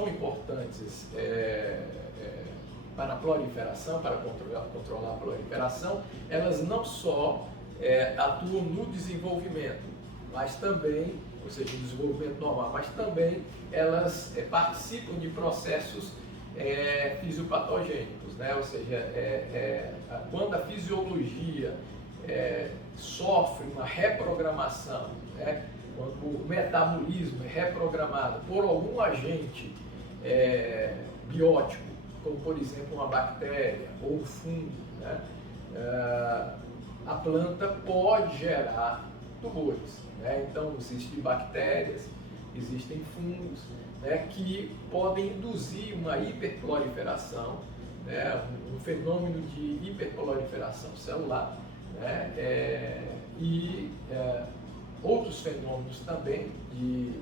são importantes para a proliferação, para controlar a proliferação, elas não só atuam no desenvolvimento, mas também, ou seja, no desenvolvimento normal, mas também elas participam de processos fisiopatogênicos, né? Ou seja, quando a fisiologia sofre uma reprogramação, né? Quando o metabolismo é reprogramado por algum agente biótico, como por exemplo uma bactéria ou um fungo, né? A planta pode gerar tumores, né? Então existem bactérias, existem fungos, né, que podem induzir uma hiperproliferação, né, um fenômeno de hiperproliferação celular, né, e outros fenômenos também de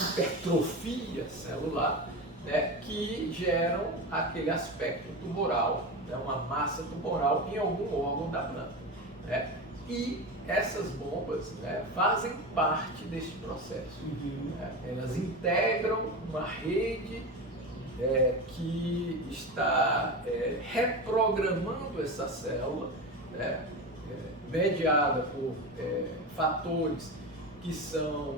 hipertrofia celular, né, que geram aquele aspecto tumoral, né, uma massa tumoral em algum órgão da planta, né? E essas bombas, né, fazem parte deste processo. Né? Elas integram uma rede que está reprogramando essa célula, né, mediada por fatores que são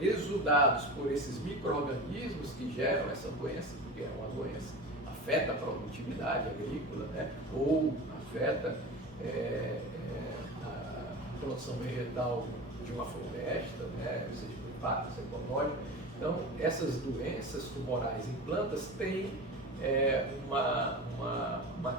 exudados por esses micro-organismos que geram essa doença, porque é uma doença, afeta a produtividade agrícola, né, ou afeta a produção vegetal de uma floresta, né, ou seja, o impacto econômico. Então, essas doenças tumorais em plantas têm uma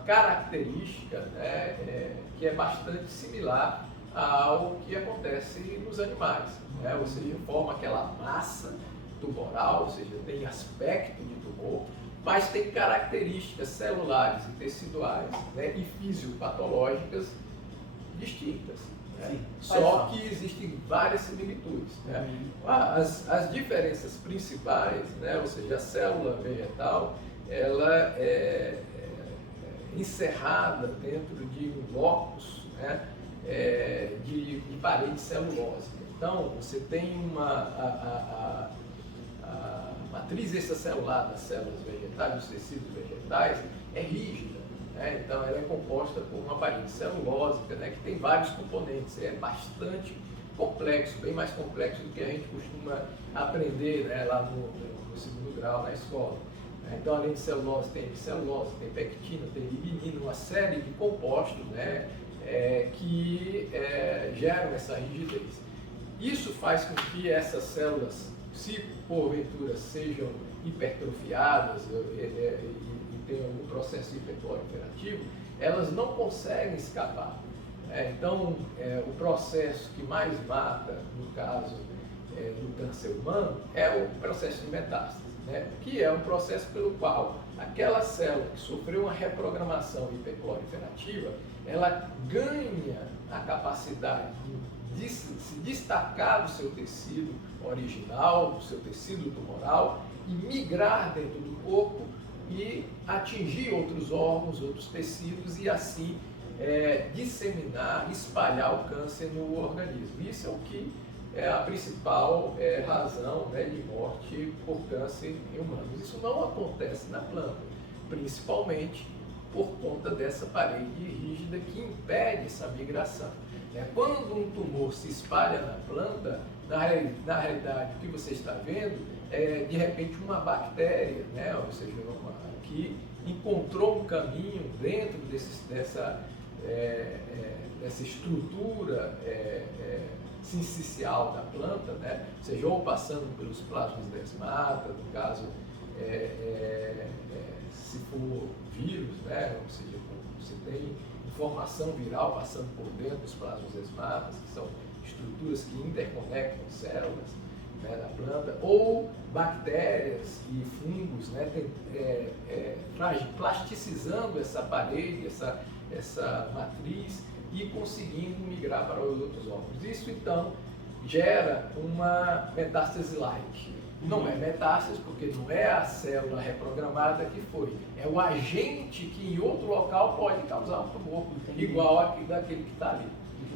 característica, né, que é bastante similar ao que acontece nos animais, né? Ou seja, forma aquela massa tumoral, ou seja, tem aspecto de tumor, mas tem características celulares e teciduais, né, e fisiopatológicas distintas. Né? Só que existem várias similitudes. Né? As diferenças principais, né, ou seja, a célula vegetal, ela é encerrada dentro de um locus, né, de parede celulósica. Então, você tem a matriz extracelular das células vegetais, dos tecidos vegetais, é rígida. Né? Então, ela é composta por uma parede celulósica, né, que tem vários componentes. É bastante complexo, bem mais complexo do que a gente costuma aprender, né, lá no segundo grau na escola. Então, além de celulose, tem hemicelulose, tem pectina, tem lignina, uma série de compostos, né, que geram essa rigidez. Isso faz com que essas células, se porventura sejam hipertrofiadas e tenham algum processo hiperproliferativo, elas não conseguem escapar. Então, o processo que mais mata, no caso do câncer humano, é o processo de metástase, né? Que é um processo pelo qual aquela célula que sofreu uma reprogramação hiperproliferativa, ela ganha a capacidade de se destacar do seu tecido original, do seu tecido tumoral, e migrar dentro do corpo e atingir outros órgãos, outros tecidos e assim disseminar, espalhar o câncer no organismo. Isso é o que é a principal razão, né, de morte por câncer em humanos. Isso não acontece na planta, principalmente por conta dessa parede rígida que impede essa migração. Quando um tumor se espalha na planta, na realidade o que você está vendo é de repente uma bactéria, né, ou seja, que encontrou um caminho dentro dessa estrutura sincicial da planta, né? Ou seja, ou passando pelos plasmodesmata, no caso, se for vírus, né? Ou seja, você tem informação viral passando por dentro dos plasmodesmatas, que são estruturas que interconectam células, né, da planta, ou bactérias e fungos, né, plasticizando essa parede, essa matriz e conseguindo migrar para os outros órgãos. Isso, então, gera uma metástase-like. Não é metástase porque não é a célula reprogramada que foi, é o agente que em outro local pode causar um tumor, igual daquele que está ali.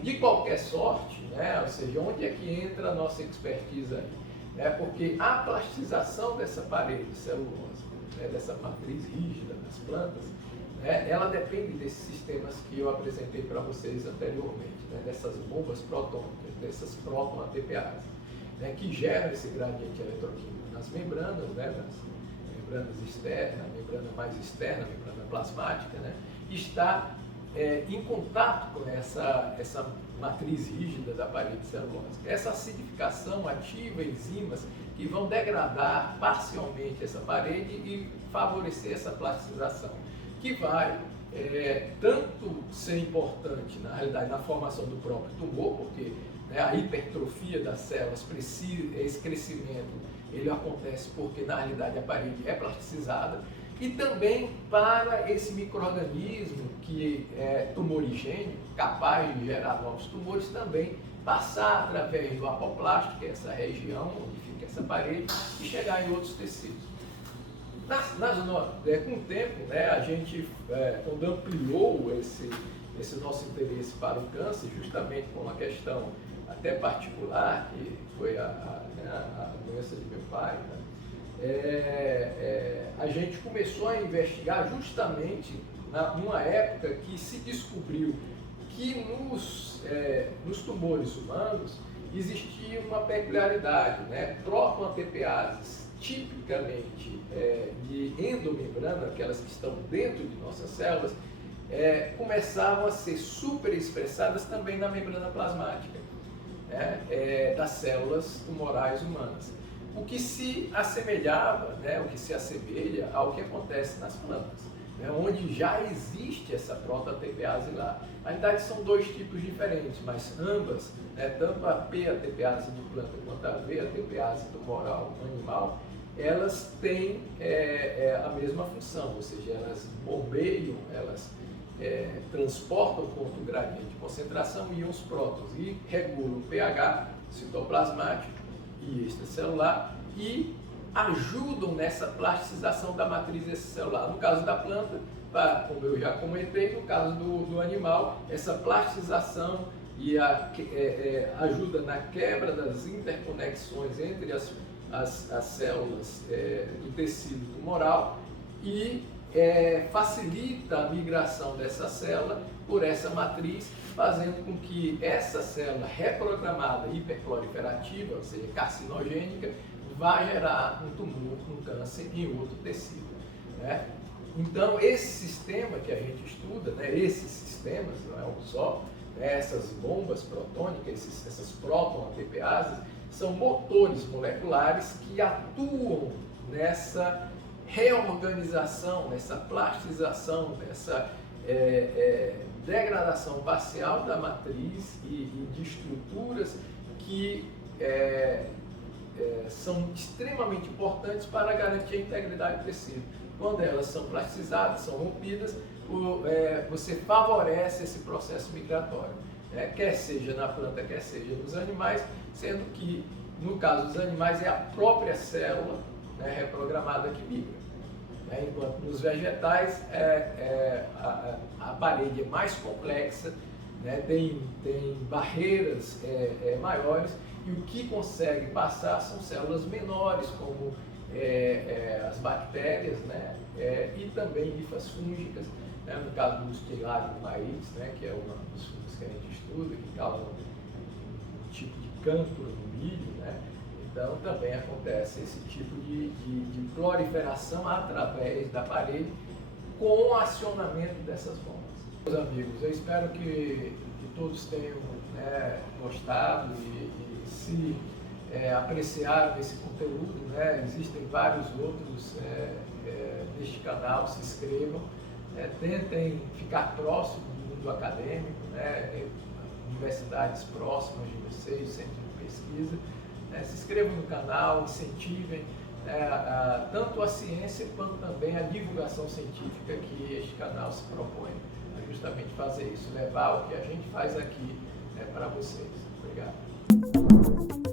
De qualquer sorte, né, ou seja, onde é que entra a nossa expertise aí? né? Porque a plastização dessa parede celulose, né, dessa matriz rígida das plantas, né, ela depende desses sistemas que eu apresentei para vocês anteriormente, né, dessas bombas protônicas, dessas próton-ATPases, né, que geram esse gradiente eletroquímico nas membranas, né, nas membranas externas, a membrana mais externa, a membrana plasmática, né, está em contato com essa matriz rígida da parede celulose. Essa acidificação ativa enzimas que vão degradar parcialmente essa parede e favorecer essa plastização, que vai tanto ser importante, na realidade, na formação do próprio tumor, porque, né, a hipertrofia das células esse crescimento, ele acontece porque, na realidade, a parede é plasticizada, e também para esse micro-organismo que é tumorigênico, capaz de gerar novos tumores, também passar através do apoplástico, que é essa região onde fica essa parede, e chegar em outros tecidos. Com o tempo, né, a gente, quando ampliou esse nosso interesse para o câncer, justamente com uma questão até particular, que foi a doença de meu pai, né, a gente começou a investigar justamente numa época que se descobriu que nos tumores humanos existia uma peculiaridade, né? Próton-ATPases, tipicamente de endomembrana, aquelas que estão dentro de nossas células, começavam a ser superexpressadas também na membrana plasmática, né, das células tumorais humanas. O que se assemelhava, né, o que se assemelha ao que acontece nas plantas, né, onde já existe essa próton-ATPase lá. Na verdade, são dois tipos diferentes, mas ambas, né, tanto a P-ATPase de planta quanto a V-ATPase tumoral animal, elas têm a mesma função, ou seja, elas bombeiam, elas transportam contra o gradiente de concentração íons prótons e regulam o pH citoplasmático e extracelular e ajudam nessa plastização da matriz extracelular. No caso da planta, como eu já comentei, no caso do animal, essa plastização e ajuda na quebra das interconexões entre as células do tecido tumoral e facilita a migração dessa célula por essa matriz, fazendo com que essa célula reprogramada hiperproliferativa, ou seja, carcinogênica, vá gerar um tumor, um câncer em outro tecido, né? Então, esse sistema que a gente estuda, né, esses sistemas, não é um só, né, essas bombas protônicas, essas próton-ATPases, são motores moleculares que atuam nessa reorganização, nessa plastização, nessa degradação parcial da matriz e de estruturas que são extremamente importantes para garantir a integridade do tecido. Quando elas são plastizadas, são rompidas, você favorece esse processo migratório, né? Quer seja na planta, quer seja nos animais, sendo que, no caso dos animais, é a própria célula, né, reprogramada que migra. Enquanto nos vegetais a parede é mais complexa, né, tem barreiras maiores, e o que consegue passar são células menores, como as bactérias, né, e também hifas fúngicas, né, no caso do Stellarium maiz, né, que é um dos fungos que a gente estuda, que causa um tipo de cancro no milho, né. Então, também acontece esse tipo de proliferação através da parede com o acionamento dessas bombas. Meus amigos, eu espero que todos tenham, né, gostado e se apreciaram esse conteúdo, né? Existem vários outros neste canal, se inscrevam, tentem ficar próximo do mundo acadêmico, né? Universidades próximas de vocês, centro de pesquisa. Se inscrevam no canal, incentivem tanto a ciência quanto também a divulgação científica que este canal se propõe a justamente fazer isso, levar o que a gente faz aqui para vocês. Obrigado.